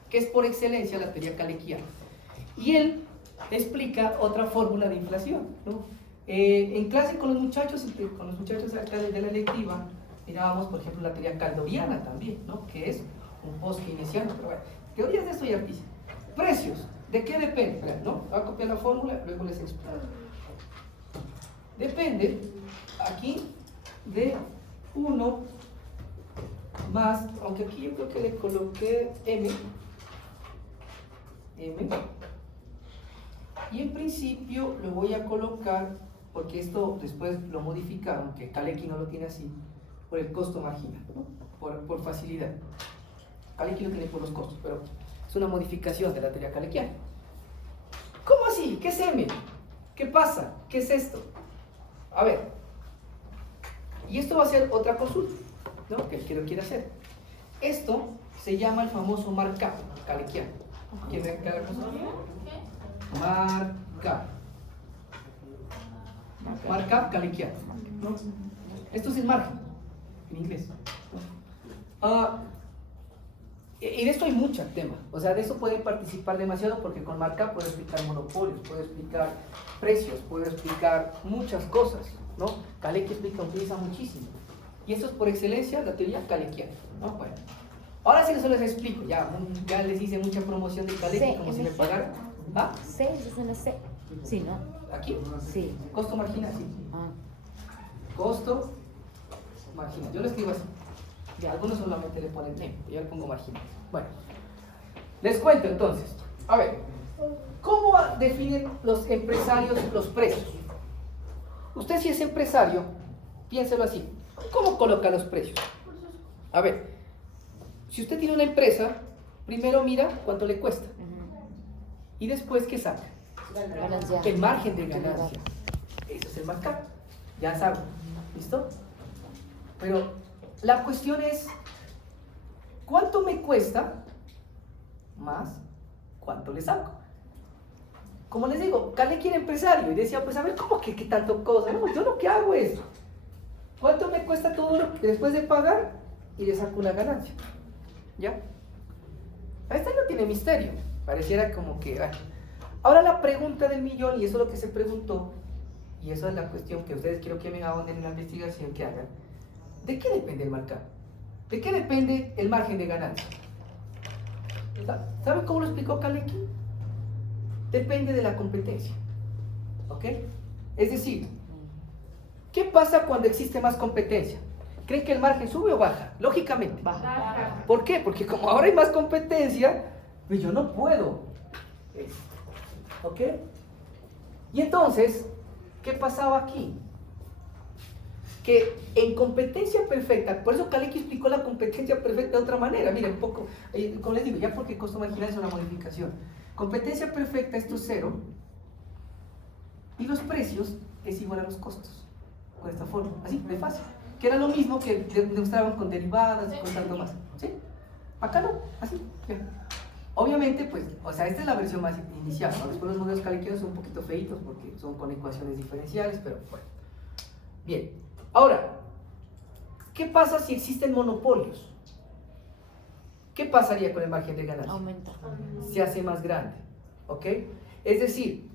que es por excelencia la teoría kaleckiana. Y él explica otra fórmula de inflación, ¿no? En clase con los muchachos acá de la electiva, mirábamos, por ejemplo, la teoría caldoriana también, ¿no? Que es un post-keynesiano, pero bueno, teorías de esto ya artísimo. Precios, ¿de qué depende? ¿No? Voy a copiar la fórmula, luego les explico. Depende, aquí, de 1 más, aunque aquí yo creo que le coloqué M, y en principio lo voy a colocar, porque esto después lo modificaron, que Kalecki no lo tiene así, por el costo marginal, ¿no? por facilidad. Kalecki lo tiene por los costos, pero es una modificación de la teoría kaleckiana. ¿Cómo así? ¿Qué es M? ¿Qué pasa? ¿Qué es esto? A ver, y esto va a ser otra consulta, ¿no? Que el que lo quiera hacer. Esto se llama el famoso markup kaleckiano. ¿Quién me aclara la cosa? Markup kaleckiano, ¿no? Esto es el margen, en inglés. Y de esto hay mucho tema, o sea, de eso pueden participar demasiado, porque con markup puedo explicar monopolios, puedo explicar precios, puedo explicar muchas cosas, ¿no? Kalecki utiliza muchísimo. Y eso es por excelencia la teoría kaleckiana, ¿no? Bueno, ahora sí les explico, ya les hice mucha promoción de Kalecki, como si me pagaran. ¿Ah? C, es una C. Sí, ¿no? ¿Aquí? Sí. Costo marginal, sí. Ah, Costo marginal. Yo lo escribo así. Ya, algunos solamente le ponen M, yo le pongo marginal. Bueno, les cuento entonces. A ver, ¿cómo definen los empresarios los precios? Usted, si es empresario, piénselo así. ¿Cómo coloca los precios? A ver, si usted tiene una empresa, primero mira cuánto le cuesta. Y después, ¿qué saca? ganancia. El margen de ganancia. Eso es el markup. Ya saben. ¿Listo? Pero la cuestión es, ¿cuánto me cuesta más cuánto le saco? Como les digo, Kalecki era empresario y decía, pues a ver, ¿cómo que tanto cosa? No, yo lo que hago es, ¿Cuánto me cuesta todo después de pagar? Y le saco una ganancia. ¿Ya? Esta no tiene misterio. Pareciera como que... Ahora la pregunta del millón, y eso es lo que se preguntó, y eso es la cuestión que ustedes quiero que me ahonden en la investigación que hagan. ¿De qué depende el mercado? ¿De qué depende el margen de ganancia? ¿Saben cómo lo explicó Kalecki? Depende de la competencia. ¿Ok? Es decir, ¿qué pasa cuando existe más competencia? ¿Creen que el margen sube o baja? Lógicamente. Baja. ¿Por qué? Porque como ahora hay más competencia, pues yo no puedo. ¿Ok? Y entonces, ¿qué pasaba aquí? Que en competencia perfecta, por eso Kalecki explicó la competencia perfecta de otra manera. Miren, un poco, como les digo, ya porque el costo marginal es una modificación. Competencia perfecta, esto es cero, y los precios es igual a los costos, con esta forma, así, de fácil. Que era lo mismo que demostraban con derivadas y con tanto más. ¿Sí? Acá no, así. Bien. Obviamente, pues, o sea, esta es la versión más inicial, ¿no? Después los modelos kaleckianos son un poquito feitos porque son con ecuaciones diferenciales, pero bueno. Bien. Ahora, ¿qué pasa si existen monopolios? ¿Qué pasaría con el margen de ganancia? Aumenta. Se hace más grande, ¿ok? Es decir,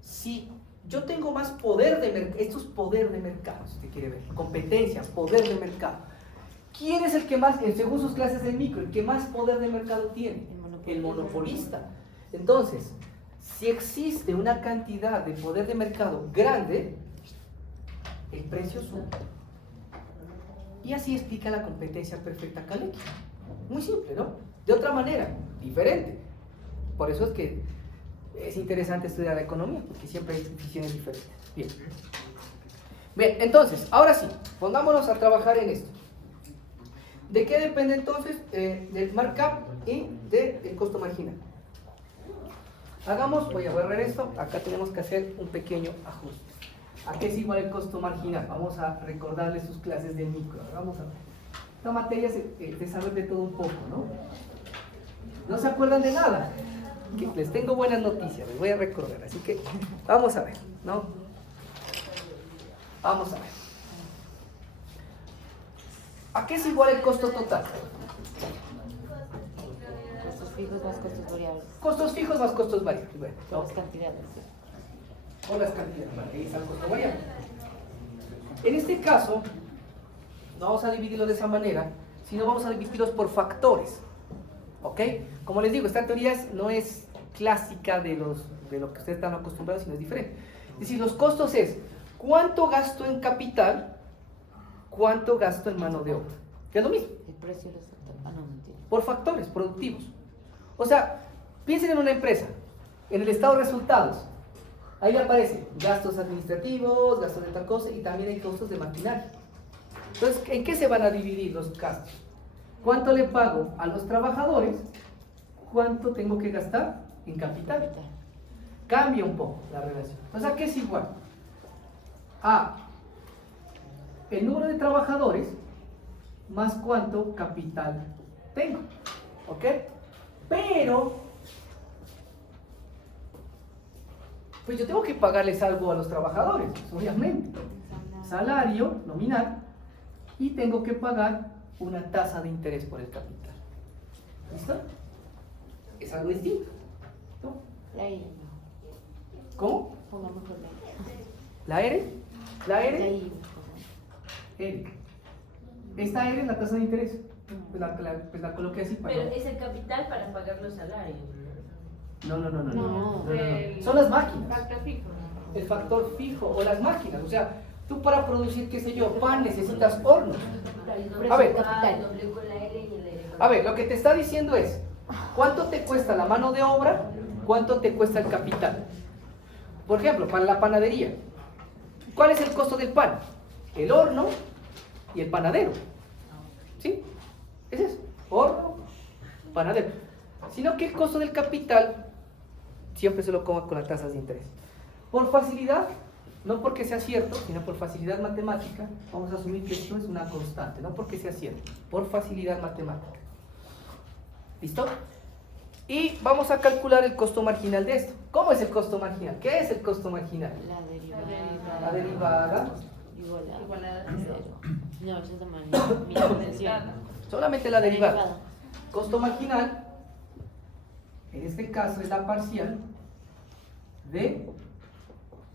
si yo tengo más poder de mercado, esto es poder de mercado, si usted quiere ver, competencia, poder de mercado. ¿Quién es el que más, según sus clases de micro, el que más poder de mercado tiene? El monopolista. Entonces, si existe una cantidad de poder de mercado grande, el precio sube. Y así explica la competencia perfecta Kalecki. Muy simple, ¿no? De otra manera, diferente. Por eso es que es interesante estudiar la economía, porque siempre hay visiones diferentes. Bien. Bien, entonces, ahora sí, pongámonos a trabajar en esto. ¿De qué depende entonces? Del markup y del costo marginal. Voy a borrar esto, acá tenemos que hacer un pequeño ajuste. ¿A qué es igual el costo marginal? Vamos a recordarles sus clases de micro. Vamos a ver. Esta materia es de saber de todo un poco, ¿no? ¿No se acuerdan de nada? Que les tengo buenas noticias, les voy a recordar. Así que vamos a ver, ¿no? Vamos a ver. ¿A qué es igual el costo total? Costos fijos más costos variables. Costos fijos más costos variables. Bueno, Por las cantidades. o las cantidades, vale, ahí está el costo variable. En este caso, no vamos a dividirlo de esa manera, sino vamos a dividirlos por factores. ¿Ok? Como les digo, esta teoría no es clásica de lo que ustedes están acostumbrados, sino es diferente. Es decir, los costos es cuánto gasto en capital, cuánto gasto en mano de obra. Que es lo mismo. El precio de los factores. Ah, no, mentira. Por factores productivos. O sea, piensen en una empresa, en el estado de resultados. Ahí le aparecen gastos administrativos, gastos de tal cosa y también hay costos de maquinaria. Entonces, ¿en qué se van a dividir los gastos? ¿Cuánto le pago a los trabajadores? ¿Cuánto tengo que gastar en capital? Cambia un poco la relación. Entonces, ¿a qué es igual? A el número de trabajadores más cuánto capital tengo. ¿Ok? Pero, pues yo tengo que pagarles algo a los trabajadores, obviamente. Salario nominal y tengo que pagar una tasa de interés por el capital. ¿Listo? Es algo distinto, ¿no? La I, no. ¿Cómo? Pongamos por la I. ¿La R? ¿La La R? I, R. Esta R es la tasa de interés. Pues la coloqué así para... Pero es el capital para pagar los salarios. No. No. Son las máquinas. Factor fijo. El factor fijo o las máquinas. O sea, tú para producir, qué sé yo, pan necesitas horno. A ver. Doble con la L y el L. A ver, lo que te está diciendo es, ¿cuánto te cuesta la mano de obra? ¿Cuánto te cuesta el capital? Por ejemplo, para la panadería, ¿cuál es el costo del pan? El horno y el panadero. ¿Sí? Es eso, horno, panadero. Sino que el costo del capital siempre se lo coma con las tasas de interés. Por facilidad, no porque sea cierto, sino por facilidad matemática, vamos a asumir que esto es una constante, no porque sea cierto, por facilidad matemática. ¿Listo? Y vamos a calcular el costo marginal de esto. ¿Cómo es el costo marginal? ¿Qué es el costo marginal? La derivada. La derivada Igualada a cero. No, eso es de manera mención. Solamente la derivada. Costo marginal, en este caso es la parcial de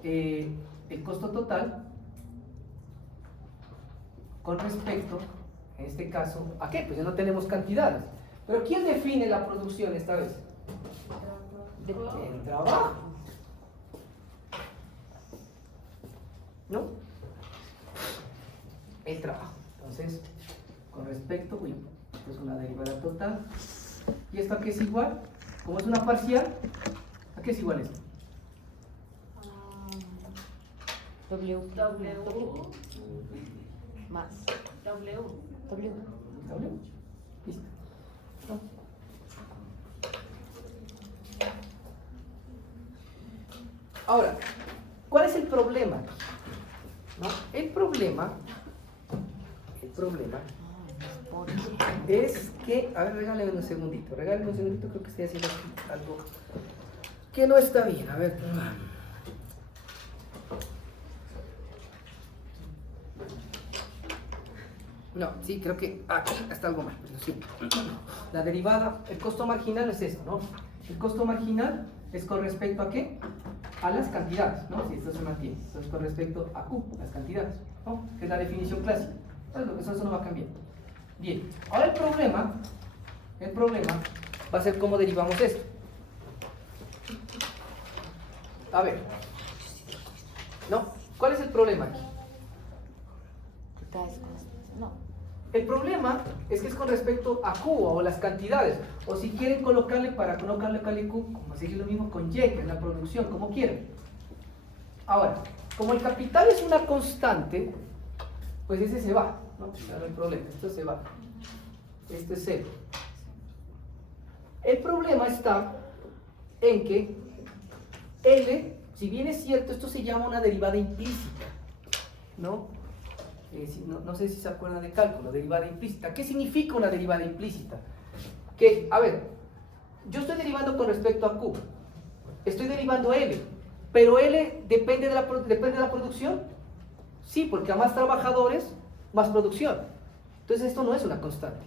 el costo total con respecto, en este caso, ¿a qué? Pues ya no tenemos cantidades. Pero ¿quién define la producción esta vez? El trabajo. ¿No? El trabajo. Entonces, con respecto, uy, esto es una derivada total. ¿Y esto a qué es igual? Como es una parcial, ¿a qué es igual esto? W. W. Más. W. W. ¿W? Listo. ¿No? Ahora, ¿cuál es el problema? ¿No? El problema es que, a ver, regálame un segundito, creo que estoy haciendo aquí algo que no está bien, a ver. No, sí, creo que aquí está algo mal, pero sí. La derivada, el costo marginal es eso, ¿no? El costo marginal es con respecto a ¿qué? A las cantidades, ¿no? Si esto se mantiene. Entonces, con respecto a Q, las cantidades, ¿no? Que es la definición clásica. Entonces, eso no va a cambiar. Bien, ahora el problema va a ser cómo derivamos esto. A ver, ¿no? ¿Cuál es el problema aquí? No. El problema es que es con respecto a Q o las cantidades. O si quieren colocarle para no colocarle Q, como seguir lo mismo con Y, que es la producción, como quieran. Ahora, como el capital es una constante, pues ese se va, ¿no? No hay problema, esto se va. Este es 0. El problema está en que L, si bien es cierto, esto se llama una derivada implícita, ¿no? No sé si se acuerdan de cálculo, derivada implícita. ¿Qué significa una derivada implícita? Que, a ver, yo estoy derivando con respecto a Q, estoy derivando L, pero L depende de la producción. Sí, porque a más trabajadores, más producción. Entonces esto no es una constante.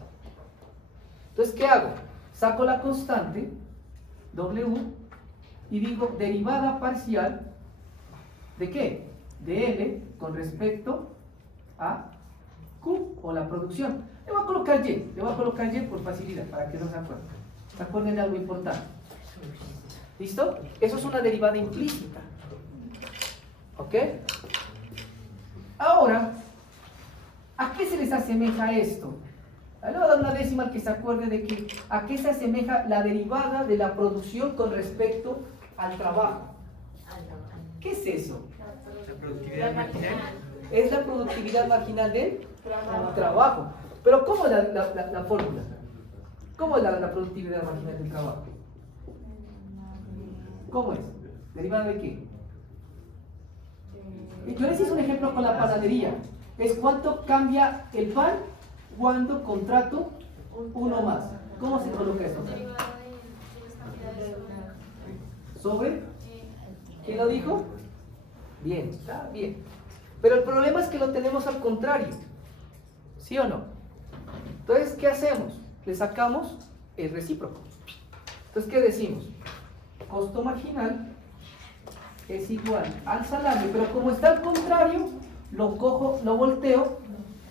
Entonces, ¿qué hago? Saco la constante, W, y digo derivada parcial, ¿de qué? De L con respecto a Q, o la producción. Le voy a colocar Y por facilidad, para que no se acuerden. Se acuerden de algo importante. ¿Listo? Eso es una derivada implícita. ¿Ok? Ahora, ¿a qué se les asemeja esto? Le voy a dar una décima que se acuerde de que a qué se asemeja la derivada de la producción con respecto al trabajo. ¿Qué es eso? La productividad marginal. Es la productividad marginal del trabajo. Pero ¿cómo es la fórmula? ¿Cómo es la productividad marginal del trabajo? ¿Cómo es? ¿Derivada de qué? Yo les hice un ejemplo con la panadería. Es cuánto cambia el pan cuando contrato uno más. ¿Cómo se coloca esto? ¿Sobre? ¿Quién lo dijo? Bien, está bien. Pero el problema es que lo tenemos al contrario. ¿Sí o no? Entonces, ¿qué hacemos? Le sacamos el recíproco. Entonces, ¿qué decimos? Costo marginal es igual al salario, pero como está al contrario, lo cojo, lo volteo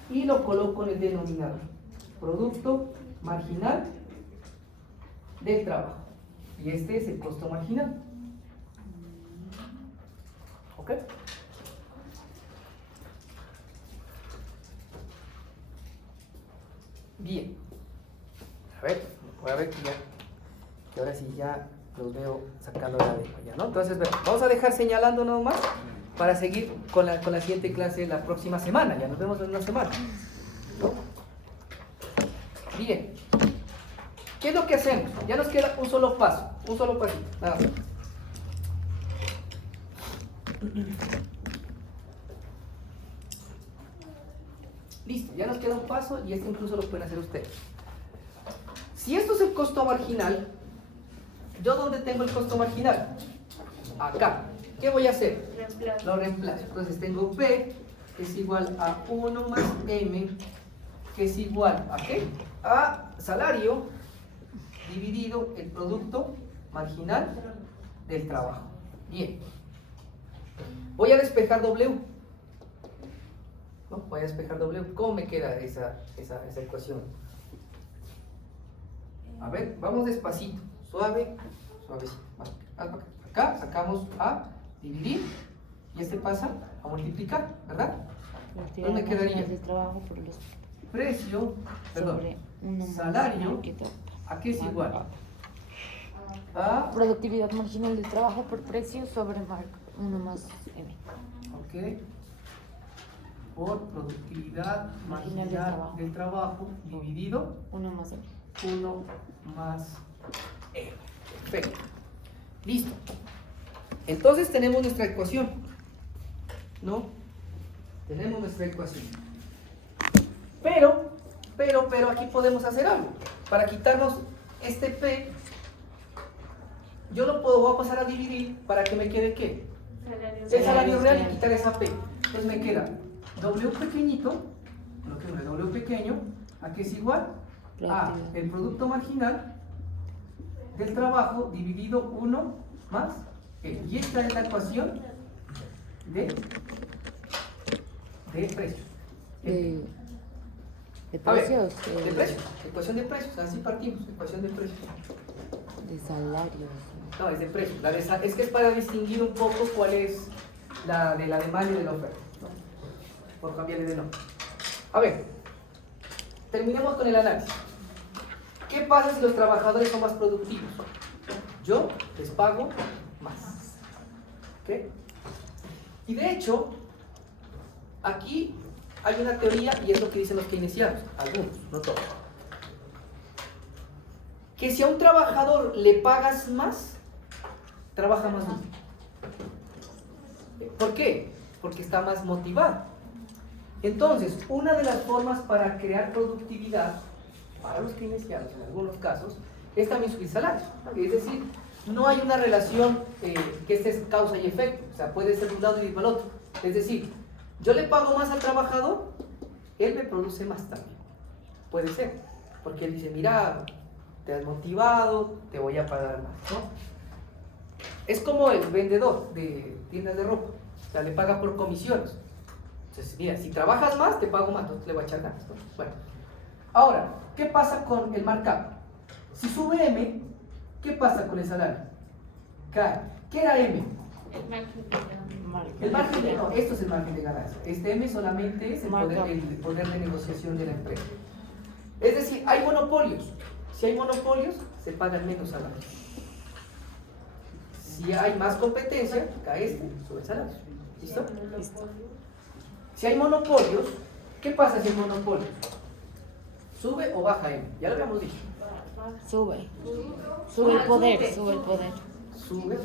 y lo coloco en el denominador. Producto marginal del trabajo. Y este es el costo marginal. ¿Ok? Bien. A ver, voy a ver que ahora sí ya los veo sacando la lengua ya, ¿no? Entonces, vamos a dejar señalando nomás para seguir con la siguiente clase la próxima semana. Ya nos vemos en una semana, ¿no? Bien. ¿Qué es lo que hacemos? Ya nos queda un solo paso, un solo pasito, nada más. Listo, ya nos queda un paso y esto incluso lo pueden hacer ustedes. Si esto es el costo marginal, ¿yo dónde tengo el costo marginal? Acá. ¿Qué voy a hacer? Lo reemplazo. Entonces tengo P es igual a 1 más M, que es igual a ¿qué? A salario dividido el producto marginal del trabajo. Bien. Voy a despejar W. ¿No? Voy a despejar W. ¿Cómo me queda esa ecuación? A ver, vamos despacito. Suave, suavecito. Acá sacamos a dividir y este pasa a multiplicar, ¿verdad? Productividad ¿Dónde quedaría? marginal del trabajo por los Precio, perdón, sobre uno más salario, M que to- ¿a qué es igual? A, Productividad marginal del trabajo por precio sobre 1 más M. ok, por productividad marginal del trabajo dividido 1 más M. 1 más E. Perfecto. Listo. Entonces tenemos nuestra ecuación, ¿no? Tenemos nuestra ecuación. Pero aquí podemos hacer algo. Para quitarnos este P, yo lo voy a pasar a dividir para que me quede ¿qué? El salario real y quitar esa P. Entonces me queda W pequeñito, lo que es W pequeño, ¿a qué es igual? A el producto marginal del trabajo dividido 1 más E. Y esta es la ecuación de precios. De A ver, precios, de precios, ecuación de precios, así partimos, ecuación de precios. de salarios. No, es de precios. Es que es para distinguir un poco cuál es la de la demanda y de la oferta, ¿no? Por cambiarle de nombre. A ver, terminemos con el análisis. ¿Qué pasa si los trabajadores son más productivos? Yo les pago más. ¿Ok? Y de hecho, aquí hay una teoría, y es lo que dicen los keynesianos, algunos, no todos, que si a un trabajador le pagas más, trabaja más duro. ¿Por qué? Porque está más motivado. Entonces, una de las formas para crear productividad para los keynesianos, en algunos casos, es también subir salarios. Es decir, no hay una relación que este es causa y efecto. O sea, puede ser de un lado y del otro. Es decir, yo le pago más al trabajador, él me produce más también. Puede ser. Porque él dice, mira, te has motivado, te voy a pagar más, ¿no? Es como el vendedor de tiendas de ropa. O sea, le paga por comisiones. Entonces, mira, si trabajas más, te pago más, entonces le voy a echar ganas, ¿no? Bueno. Ahora, ¿qué pasa con el markup? Si sube M, ¿qué pasa con el salario? Cae. ¿Qué era M? El margen de El margen de, no, esto es el margen de ganancia. Este M solamente es el poder de negociación de la empresa. Es decir, hay monopolios. Si hay monopolios, se pagan menos salarios. Si hay más competencia, cae este, sube el salario. ¿Listo? Listo. Si hay monopolios, ¿qué pasa si hay monopolios? ¿Sube o baja M? Ya lo habíamos dicho. Sube. Sube el poder, sube el poder. Sube.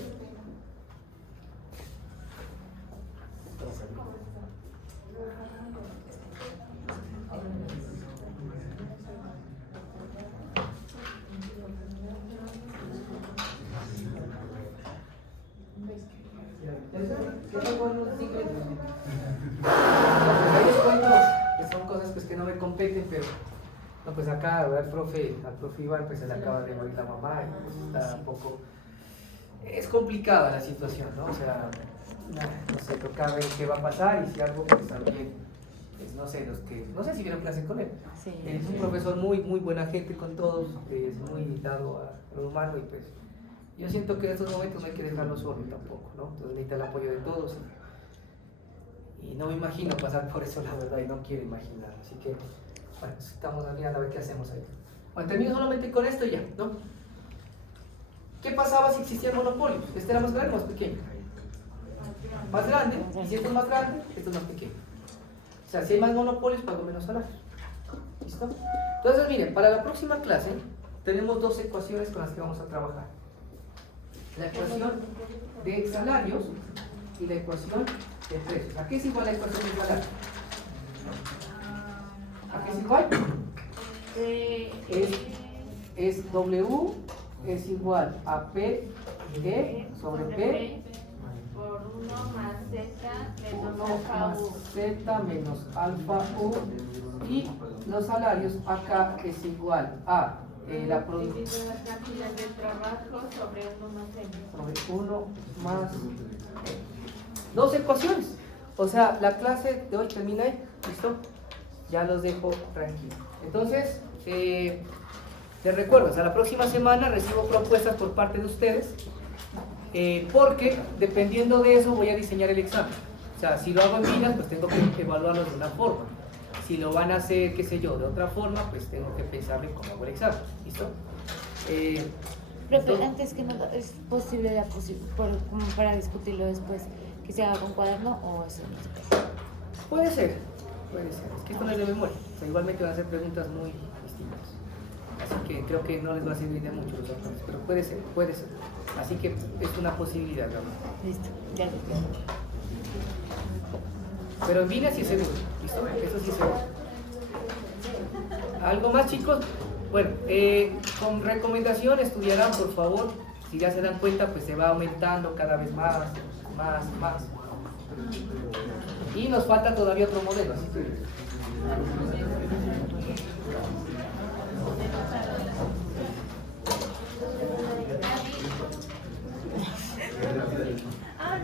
Hay descuentos que son cosas pues, que no me competen, pero no, pues acá al profe Iván pues se le acaba de morir la mamá y pues está un poco, es complicada la situación, ¿no? O sea, no sé, toca ver qué va a pasar y si algo pues también, pues, no sé, no sé si vieron clase con él. Sí. Es un profesor muy buena gente con todos, es muy dado a lo humano y pues yo siento que en estos momentos no hay que dejarlo solo tampoco, ¿no? Entonces necesita el apoyo de todos y no me imagino pasar por eso, la verdad, y no quiero imaginar. Así que, bueno, estamos mirando a ver qué hacemos ahí. Bueno, termino solamente con esto y ya, ¿no? ¿Qué pasaba si existían monopolios? ¿Este era más grande o más pequeño? Más grande, y si esto es más grande, esto es más pequeño. O sea, si hay más monopolios, pago menos salarios. ¿Listo? Entonces, miren, para la próxima clase tenemos dos ecuaciones con las que vamos a trabajar. La ecuación de salarios y la ecuación de precios. ¿A qué es igual la ecuación de salarios? ¿A qué es igual? Es W es igual a P E sobre P por 1 más más Z menos 1 alfa más U. Z menos alfa U, y los salarios acá es igual a la producción Dividido las cantidades de trabajo sobre 1 más M. sobre 1 más dos ecuaciones. O sea, la clase de hoy termina ahí. ¿Listo? Ya los dejo tranquilos. Entonces, les recuerdo, o sea, la próxima semana recibo propuestas por parte de ustedes, porque dependiendo de eso voy a diseñar el examen. O sea, si lo hago en Minas, pues tengo que evaluarlo de una forma. Si lo van a hacer, qué sé yo, de otra forma, pues tengo que pensarle cómo hago el examen. ¿Listo? Profe, antes que nada, ¿es posible como para discutirlo después que se haga con cuaderno o eso no se puede? Puede ser, puede ser. Es que esto no es de memoria. O sea, igualmente van a ser preguntas muy distintas. Así que creo que no les va a servir de mucho los autores, pero puede ser, puede ser. Así que es una posibilidad, ¿verdad? Listo, ya lo tengo. Pero en Vina sí es seguro. ¿Listo? Eso sí es seguro. ¿Algo más, chicos? Bueno, con recomendación estudiarán, por favor. Si ya se dan cuenta, pues se va aumentando cada vez más. Y nos falta todavía otro modelo. Así que